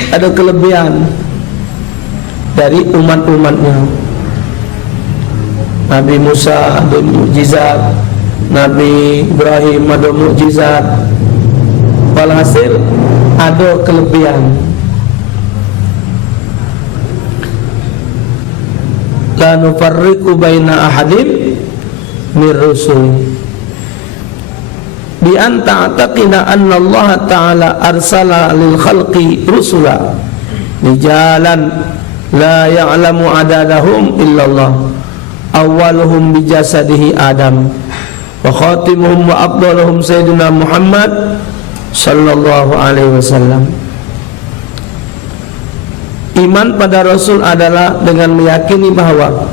ada kelebihan dari umat-umatnya. Nabi Musa ada mukjizat, Nabi Ibrahim ada mukjizat. Walhasil ada kelebihan. La nufarriqu baina ahadin min rusul. Bi an ta'taqina anna Allah Ta'ala arsala lil khalqi rusula rijalan la ya'lamu adadahum illallah. Awaluhum bijasadihi Adam wa khatimuhum wa afdaluhum Sayyidina Muhammad sallallahu alaihi wasallam. Iman pada Rasul adalah dengan meyakini bahawa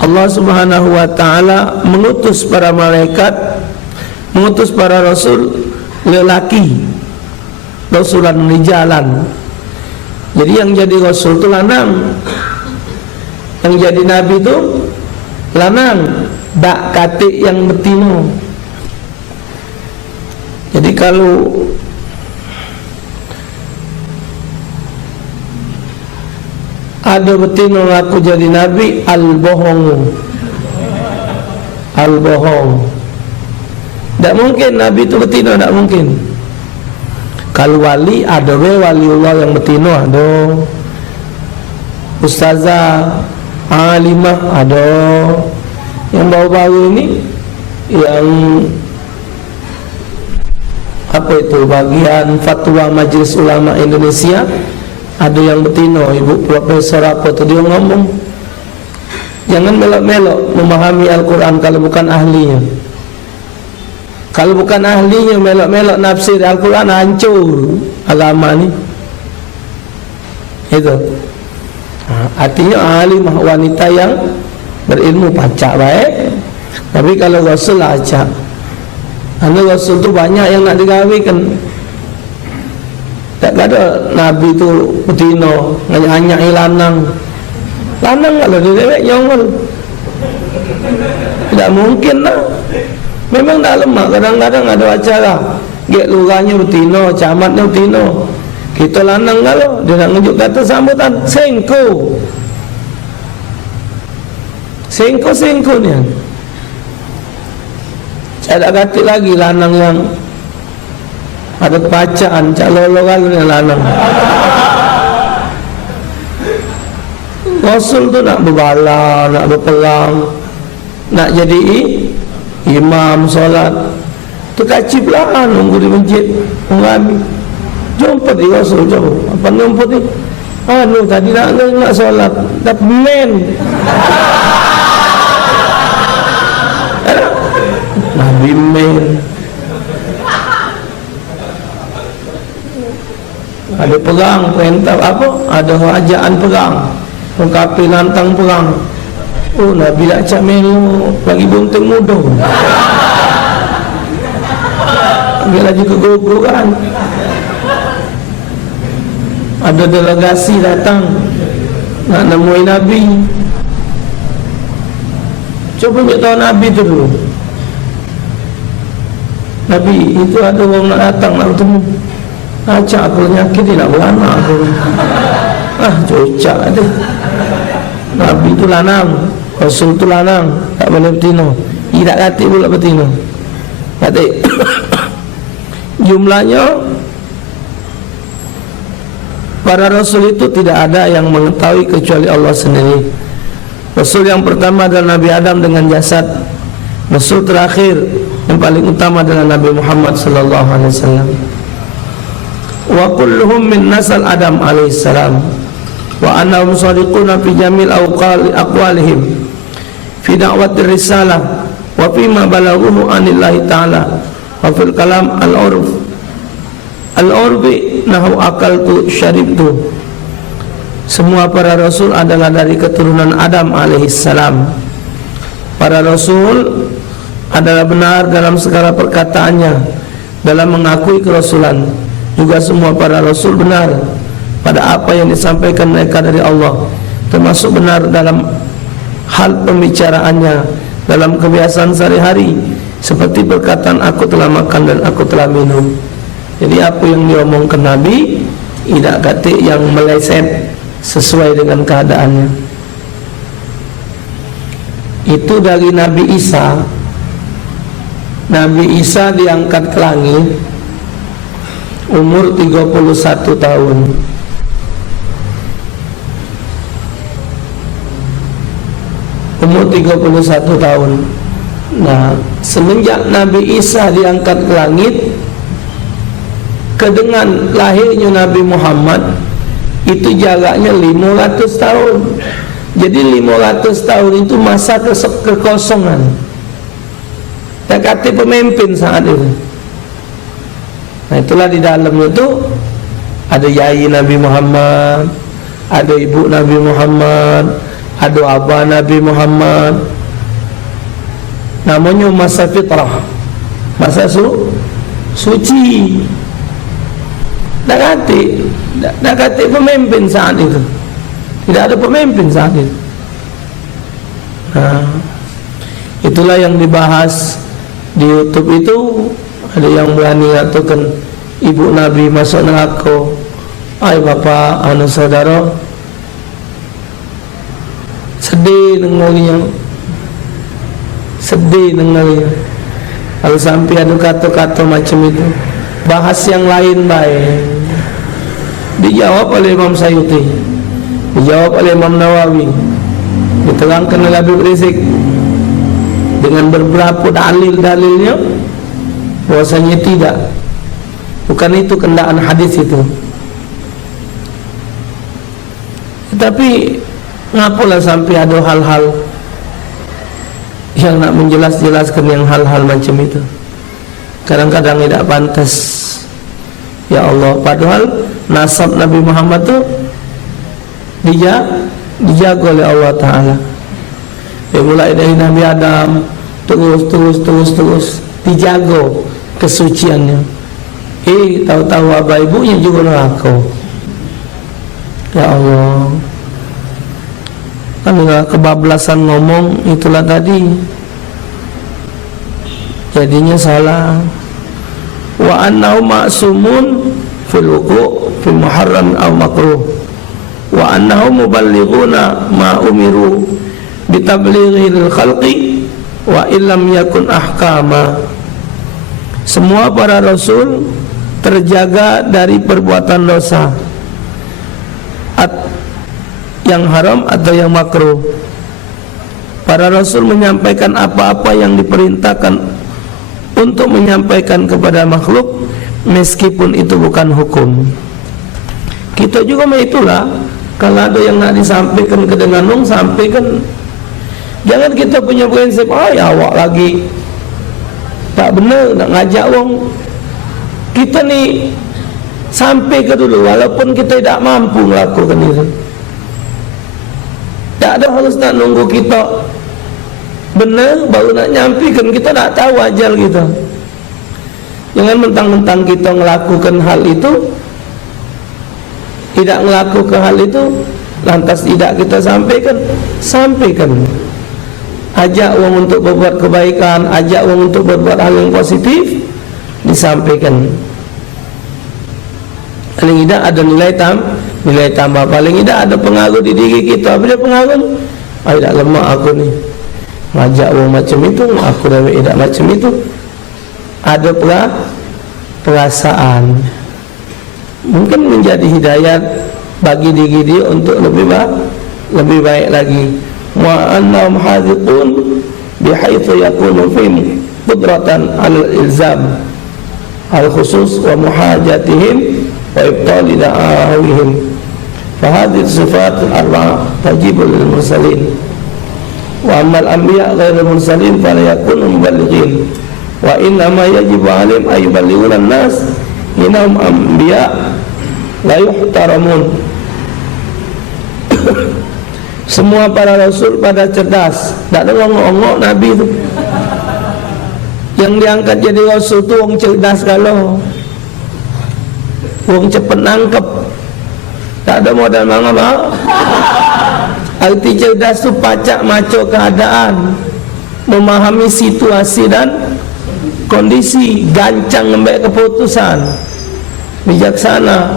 Allah Subhanahu wa taala mengutus para malaikat, mengutus para rasul lelaki, rasulan rijalan. Jadi yang jadi rasul itu lanang, yang jadi nabi itu lanang. dak katik yang betino. Jadi kalau ada betino ngaku jadi nabi, al-bohong. Tak mungkin nabi itu betino, tak mungkin. Kalau wali, ada waliullah yang betino, ada ustazah, alimah, ada. Yang baru-baru ini yang apa itu, bagian fatwa Majelis Ulama Indonesia, ada yang betino, ibu profesor apa tu, dia ngomong jangan melok-melok memahami Al-Quran kalau bukan ahlinya. Kalau bukan ahlinya melok-melok nafsir Al-Quran, hancur agama ni. Itu artinya alimah, wanita yang berilmu pacak baik. Tapi kalau Rasul acak, karena Rasul tu banyak yang nak digawikan. Tak ada Nabi tu betino, banyak lanang. Lanang kalau dia dewek nyongol, tidak mungkin lah. Memang tak lemah. Kadang-kadang ada acara gek lurahnya betino, camatnya betino, kita lanang kalau dia nak ngejuk kata sambutan, Sengko ni. Saya tak kata lagi lanang yang ada bacaan, cak lolo kalau ni lanang. Rasul tu nak berbala, nak berperang, nak jadi imam solat, terkacip lah nunggu di masjid mengambil. Jumpa di Rasul, jauh. Apa jumpa ni? Tadi nak solat, tapi men. Nabi men. Ada perang, perintah apa? Ada kerajaan perang, pengkapi lantang perang. Oh, Nabi nak cak melu bagi bunting muda. Dia lagi keguguran. Ada delegasi datang nak nemui Nabi. Cuba tahu Nabi tu dulu. Nabi, itu ada orang nak datang nak bertemu. Acak aku penyakit, dia nak beranak aku. Cocak tu. Nabi tu lanang, Rasul tu lanang, tak boleh betino. Tidak katik pula betino. Katik. Jumlahnya para Rasul itu tidak ada yang mengetahui kecuali Allah sendiri. Rasul yang pertama adalah Nabi Adam dengan jasad. Rasul terakhir yang paling utama adalah Nabi Muhammad sallallahu alaihi wasallam. Wa kulluhum min nasal Adam alaihi salam. Wa annahum shadiquna fi jamil aqwalihim fi da'watir risalah wa fi ma balaghuhu anillahi ta'ala wa fil kalam al-urbi nahu akaltu syaribtu. Semua para Rasul adalah dari keturunan Adam alaihissalam. Para Rasul adalah benar dalam segala perkataannya, dalam mengakui kerasulan. Juga semua para Rasul benar pada apa yang disampaikan mereka dari Allah, termasuk benar dalam hal pembicaraannya, dalam kebiasaan sehari-hari, seperti perkataan aku telah makan dan aku telah minum. Jadi apa yang diomongkan Nabi tidak kata yang meleset, sesuai dengan keadaannya. Itu dari Nabi Isa. Nabi Isa diangkat ke langit umur 31 tahun. Umur 31 tahun. Nah, semenjak Nabi Isa diangkat ke langit ke dengan lahirnya Nabi Muhammad, itu jaraknya 500 tahun. Jadi 500 tahun itu masa kekosongan. Tak kata pemimpin saat itu. Nah, itulah di dalamnya itu ada yai Nabi Muhammad, ada ibu Nabi Muhammad, ada abah Nabi Muhammad. Namanya masa fitrah, masa suci. Tak kata pemimpin saat itu. Tidak ada pemimpin saat itu. Itulah yang dibahas di YouTube itu. Ada yang berani ngatakan ibu Nabi masuk neraka. Ay bapak anu saudara, sedih dengarnya, sedih dengarnya. Kalau sampai ada kata-kata macam itu, bahas yang lain baik. Dijawab oleh Imam Sayyuti, dijawab oleh Imam Nawawi, diterangkan oleh Habib Rizik dengan beberapa dalil-dalilnya bahwasanya tidak, bukan itu kendaan hadis itu. Tapi ngapalah sampai ada hal-hal yang nak menjelas-jelaskan yang hal-hal macam itu. Kadang-kadang tidak pantas. Ya Allah, padahal nasab Nabi Muhammad tu dijaga oleh Allah Ta'ala. Mulai dari Nabi Adam terus dijaga kesuciannya. Tahu-tahu abah ibunya juga neraka. Ya Allah, kan kebablasan ngomong itulah tadi, jadinya salah. Wa annahu ma'sumun fil wuqu' fil muharram aw makruh, wa annahu muballighuna ma umiru bitablighi lil khalqi wa illam yakun ahkama. Semua para rasul terjaga dari perbuatan dosa, yang haram atau yang makruh. Para rasul menyampaikan apa-apa yang diperintahkan untuk menyampaikan kepada makhluk, meskipun itu bukan hukum. Kita juga itulah, kalau ada yang nak disampaikan ke dengan sampaikan. Jangan kita punya prinsip, ya awak lagi tak benar nak ngajak wong. Kita ni sampai ke dulu, walaupun kita tidak mampu melakukan itu. Tak ada harus nak nunggu kita benar baru nak nyampaikan. Kita tak tahu ajal kita. Jangan mentang-mentang kita melakukan hal itu, tidak melakukan hal itu, lantas tidak kita sampaikan. Sampaikan. Ajak orang untuk berbuat kebaikan, ajak orang untuk berbuat hal yang positif, disampaikan. Paling tidak ada nilai tambah. Paling tidak ada pengaruh di diri kita. Apa dia pengaruh? Tak lemah aku ni, ngajak orang macam itu, aku dah tidak macam itu. Ada perasaan, mungkin menjadi hidayat bagi diri dia untuk lebih baik lagi. Wa annahum hadithun bihaitsu yakunu fihim qudratan al-ilzam al-khusus wa muhajatihim wa ibtali da'awihim. Fahadith sifat al-arba' tajibul lil mursalin, wa ammal anbiya ghairul mursalin fala yakunu muballighin, wa innama yajibu alim ayyuballighuna an-nas innahum anbiya la yuhtaramun. Semua para rasul pada cerdas, tak ada ngongok Nabi itu. Yang diangkat jadi rasul tu orang cerdas, kalau orang cepat nangkep, tak ada modal mangap. Arti cerdas tu pacak maco keadaan, memahami situasi dan kondisi, gancang ngambil keputusan, bijaksana.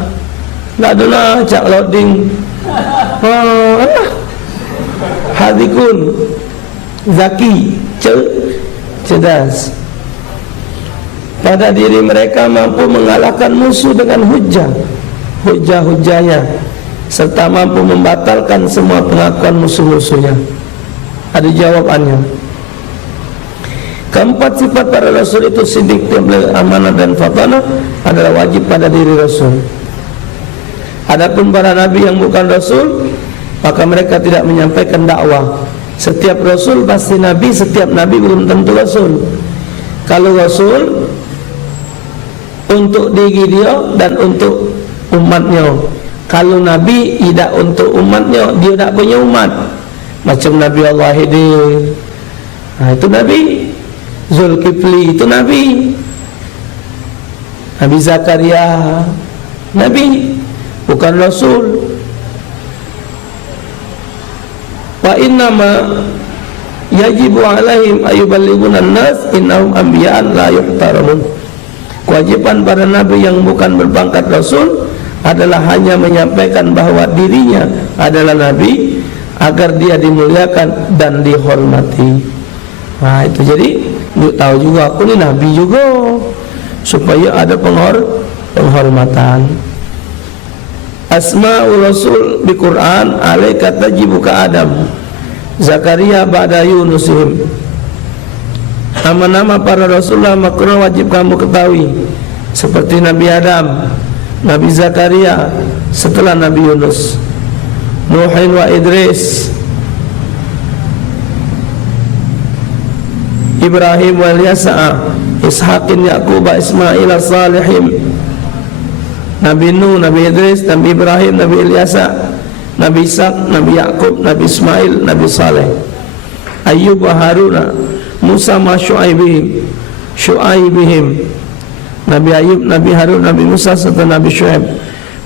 Tak ada nak cak loading. Hadikun, zaki, cerdas. Pada diri mereka mampu mengalahkan musuh dengan hujah-hujahnya, serta mampu membatalkan semua pengakuan musuh-musuhnya. Ada jawabannya. Keempat sifat para rasul itu siddiq, amanah dan fatanah adalah wajib pada diri rasul. Adapun para nabi yang bukan rasul, maka mereka tidak menyampaikan dakwah. Setiap rasul pasti nabi, setiap nabi belum tentu rasul. Kalau rasul untuk diri dia dan untuk umatnya, kalau nabi tidak untuk umatnya, dia tak punya umat. Macam Nabi Allah Hidir, itu nabi. Zulkifli itu nabi. Nabi Zakaria nabi, bukan rasul. Wa innama yajibu alaihim ayyuballighuna an-nas innahum anbiya'an la yuhtaramun. Kewajiban para nabi yang bukan berpangkat rasul adalah hanya menyampaikan bahwa dirinya adalah nabi agar dia dimuliakan dan dihormati. Nah itu, jadi tahu juga aku ni nabi juga, supaya ada penghormatan. Asma'ul Rasul di Quran alaika tajibu ka Adam Zakaria ba'da Yunusihim. Nama-nama para Rasulullah makna wajib kamu ketahui, seperti Nabi Adam, Nabi Zakaria setelah Nabi Yunus, Nuhin wa Idris, Ibrahim wa Yasa, Ishaqin Yaqub Ismail Salihin, Nabi Nuh, Nabi Idris, Nabi Ibrahim, Nabi Ilyasa, Nabi Ishaq, Nabi Yaqub, Nabi Ismail, Nabi Saleh, Ayyub wa Haruna, Musa ma Syu'aibihim, Nabi Ayub, Nabi Harun, Nabi Musa serta Nabi Syu'aib,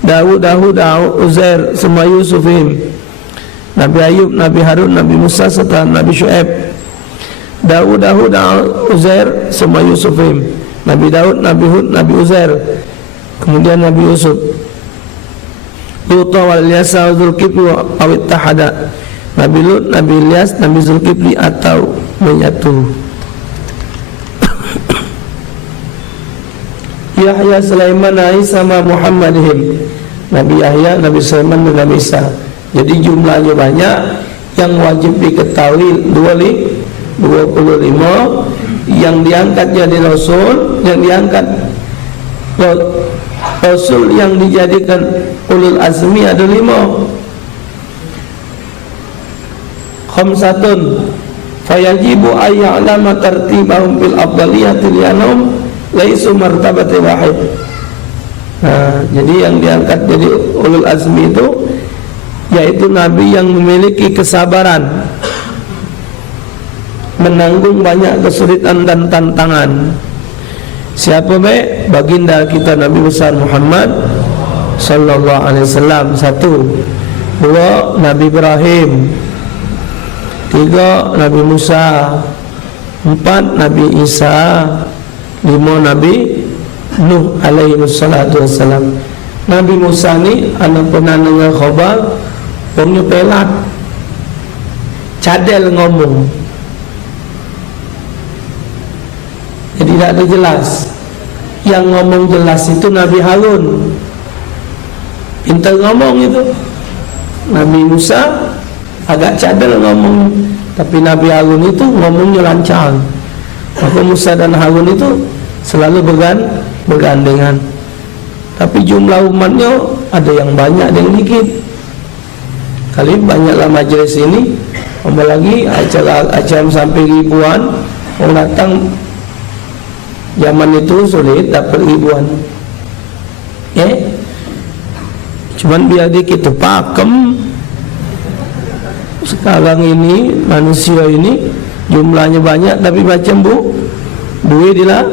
Dawud, Uzair semua Yusufihim, Nabi Ayub, Nabi Harun, Nabi Musa serta Nabi Syu'aib, Dawud, Uzair semua Yusufihim, Nabi Daud, Nabi Hud, Nabi Uzair, kemudian Nabi Yusuf, Lut wal Ilyasa wa Zulkifli awit tahada, Nabi Lut, Nabi Ilyas, Nabi Zulkifli atau menyatu. Yahya, Sulaiman, Isa sama Muhammadihim, Nabi Yahya, Nabi Sulaiman dan Nabi Isa. Jadi jumlahnya banyak. Yang wajib diketahui 25 yang diangkat jadi Rasul, yang diangkat Rasul yang dijadikan ulul azmi ada 5. Khamsatun fayajibu ayya'lama tartibahum fil afdaliyati li'annahum laisu martabati wahid. Nah, jadi yang diangkat jadi ulul azmi itu yaitu nabi yang memiliki kesabaran, menanggung banyak kesulitan dan tantangan. Siapa baginda kita Nabi besar Muhammad sallallahu alaihi wasallam. 1, 2 Nabi Ibrahim, 3 Nabi Musa, 4 Nabi Isa, 5 Nabi Nuh alaihi wassalatu wassalam. Nabi Musa ni anak pernah dengar khabar orangnya pelat, cadel ngomong, jadi tidak ada jelas. Yang ngomong jelas itu Nabi Harun, pintar ngomong itu. Nabi Musa agak cadel ngomong, tapi Nabi Harun itu ngomongnya lancar. Maka Musa dan Harun itu selalu bergandengan. Tapi jumlah umatnya ada yang banyak, ada yang dikit. Kali banyaklah majelis ini, apalagi acara sampai ribuan orang datang. Zaman itu sulit dapat ribuan. Cuman biar dikit tu pakem. Sekarang ini manusia ini jumlahnya banyak tapi macam buih di laut.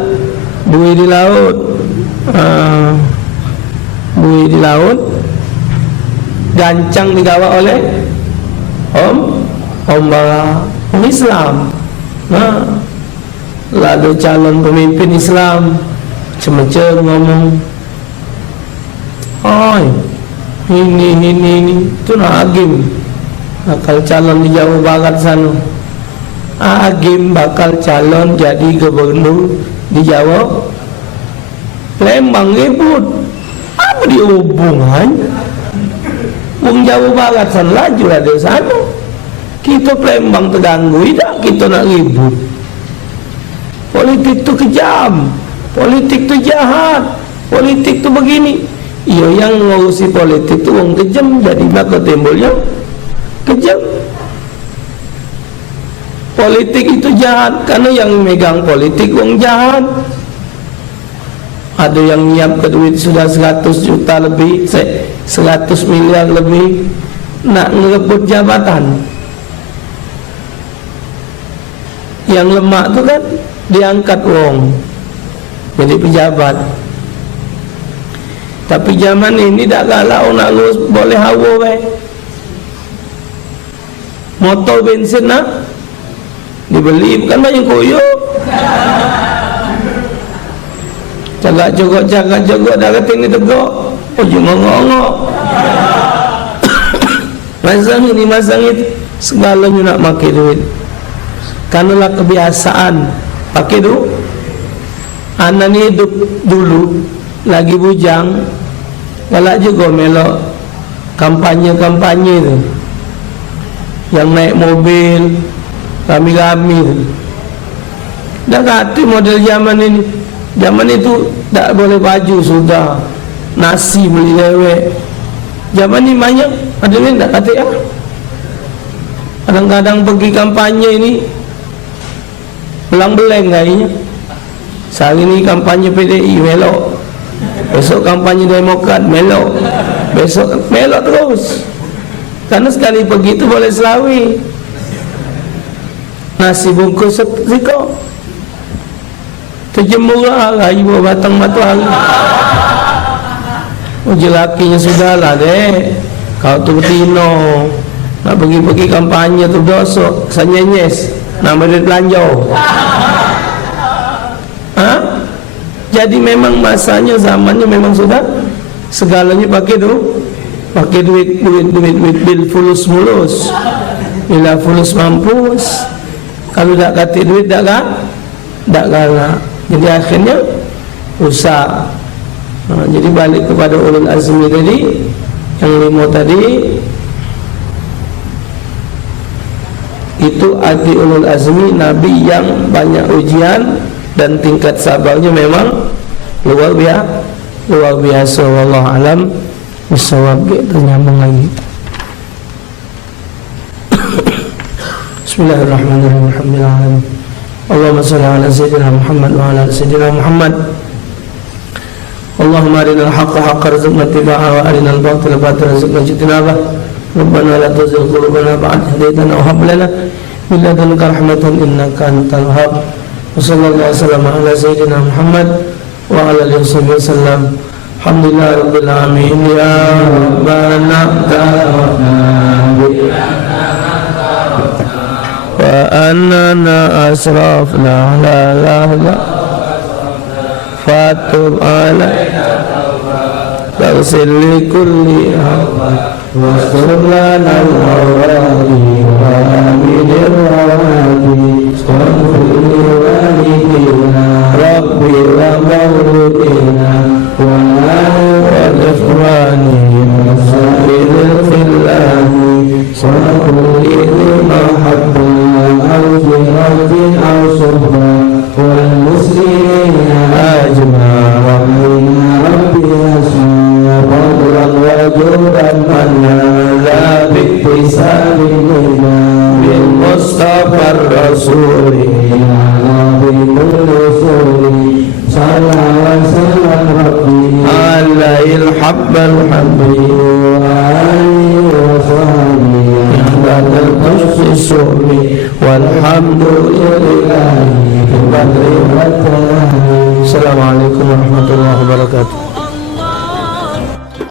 Buih di laut, gancang digawa oleh orang Islam. Nah, lalu calon pemimpin Islam semacam ngomong, ini itu Agim bakal calon di Jawa Barat sana. Agim bakal calon jadi gubernur di Jawa. Lembang ribut, apa dihubungan? Wong Jawa Barat sana laju ada sana. Kita Lembang terganggu, tidak kita nak ribut. Politik tu kejam, politik tu jahat, politik tu begini. Iya, yang ngurusi politik tu wong kejam, jadi maka timbulnya kejam. Politik itu jahat karena yang megang politik wong jahat. Ada yang nyiap ke duit sudah 100 juta lebih, 100 miliar lebih, nak ngerebut jabatan. Yang lemak tu kan diangkat wong jadi pejabat. Tapi zaman ini tak galau nak ngurus boleh hawa motor bensin nak dibeli bukan banyak koyo. Cagak jogok dah keting ni tegok. Ujung ngongok. Masang itu segalanya nak pakai duit. Kanulah kebiasaan pakai duit. Anak ni hidup dulu lagi bujang, galak juga melok kampanye tu, yang naik mobil rami-rami tu. Dah kata model zaman ini. Zaman itu tak boleh baju sudah, nasi beli lewek. Zaman ni banyak ada ni tak kata ya. Kadang-kadang pergi kampanye ini belang-beleng kayaknya. Sehari ni kampanye PDI melok, besok kampanye Demokrat melok, besok melok terus. Karena sekali pergi itu boleh selawi. Nasi bungkus sekok terjemurah hari bawah batang matahari. Uji lakinya sudahlah dek, kau tu betino nak pergi kampanye tu dosok sanyenyes nama duit belanja. Jadi memang masanya, zamannya memang sudah segalanya pakai duit bil fulus mulus. Bila fulus mampus, kalau tak kata duit tak galak. Jadi akhirnya rusak. Jadi balik kepada ulul azmi tadi, yang 5 tadi, itu arti ulul azmi, nabi yang banyak ujian dan tingkat sabarnya memang luar biasa. Wallahu alam bisawab. Kita nyambung lagi. Bismillahirrahmanirrahim. Alhamdulillah. Allahumma shalli ala sayyidina Muhammad wa ala sayyidina Muhammad. Allahumma arinal haqqa haqqan warzuqna ittiba'ahu wa arinal batila batilan warzuqna ijtinabah. Rabbana la tuzigh qulubana ba'da idh hadaytana wa hab lana min ladunka rahmatan innaka antal wahhab. Wa sallallahu wasallam ala sayyidina Muhammad wa ala alihi wasallam. Alhamdulillah rabbil alamin. Ya Rabbana ta'ala wa annana asrafna la fatub alaina taghsil li kulli wastur lana al-awradi wa aminir rawadi waghfirli walidina rabbi wa mawlidina wa al-ikhwani wa sa'iril khillani wa kulli mahabbin al-jiratin al-subha wal muslimina ajma'in rabbi asma fadlan wa judan manna la biktisalin bil mustafa ar-rasuli ala bil rasuli sallallahu alaihi wasallam rabbi alail habbal habbi wa alihi wa sahbihi yahdatul tusmi walhamdulillahi. Assalamualaikum warahmatullahi wabarakatuh.